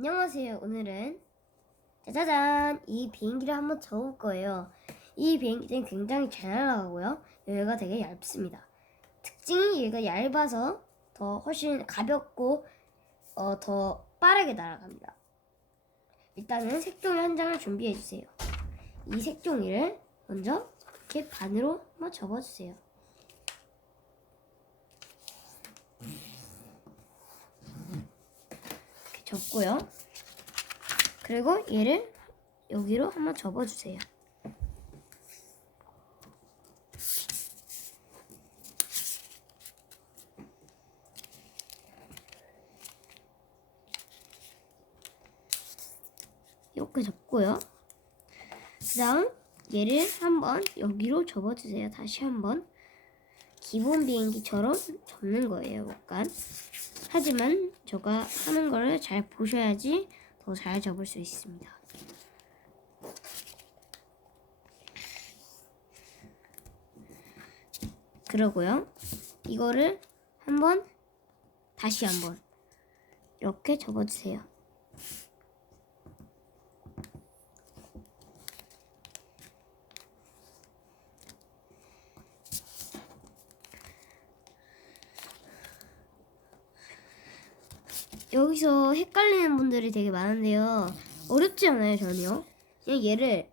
안녕하세요. 오늘은 짜자잔 이 비행기를 한번 접을 거예요. 이 비행기는 굉장히 잘 날아가고요. 얘가 되게 얇습니다. 특징이 얘가 얇아서 더 훨씬 가볍고 어, 더 빠르게 날아갑니다. 일단은 색종이 한 장을 준비해 주세요. 이 색종이를 먼저 이렇게 반으로 한번 접어주세요. 이렇게 접고요. 그리고 얘를 여기로 한번 접어주세요. 이렇게 접고요. 그 다음 얘를 한번 여기로 접어주세요. 다시 한번 기본 비행기처럼 접는 거예요. 약간 하지만 제가 하는 거를 잘 보셔야지 더 잘 접을 수 있습니다. 그러고요. 이거를 한번 다시 한번 이렇게 접어주세요. 여기서 헷갈리는 분들이 되게 많은데요. 어렵지 않아요, 전혀. 그냥 얘를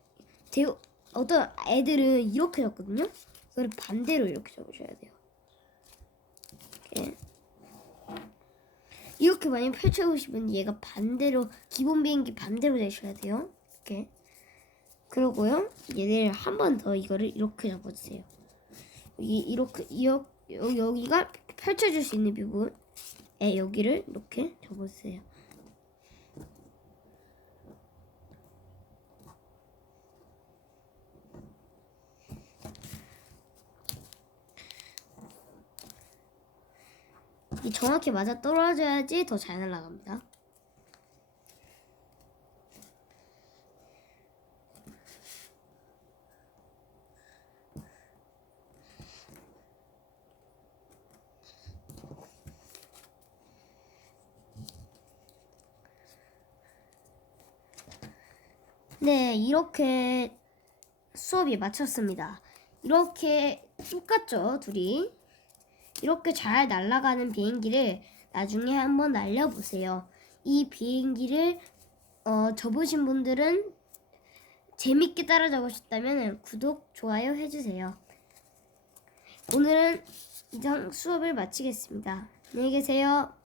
대 어떤 애들은 이렇게 잡거든요. 이걸 반대로 이렇게 잡으셔야 돼요. 이렇게. 이렇게 만약 펼쳐보고 싶으면 얘가 반대로 기본 비행기 반대로 내셔야 돼요. 이렇게. 그러고요. 얘를 한 번 더 이거를 이렇게 잡아주세요. 이 이렇게 여, 여, 여기가 펼쳐줄 수 있는 부분. 에 여기를 이렇게 접어주세요. 이 정확히 맞아 떨어져야지 더 잘 날아갑니다. 네, 이렇게 수업이 마쳤습니다. 이렇게 똑같죠, 둘이? 이렇게 잘 날아가는 비행기를 나중에 한번 날려보세요. 이 비행기를 어, 접으신 분들은 재밌게 따라잡으셨다면 구독, 좋아요 해주세요. 오늘은 이상 수업을 마치겠습니다. 안녕히 계세요.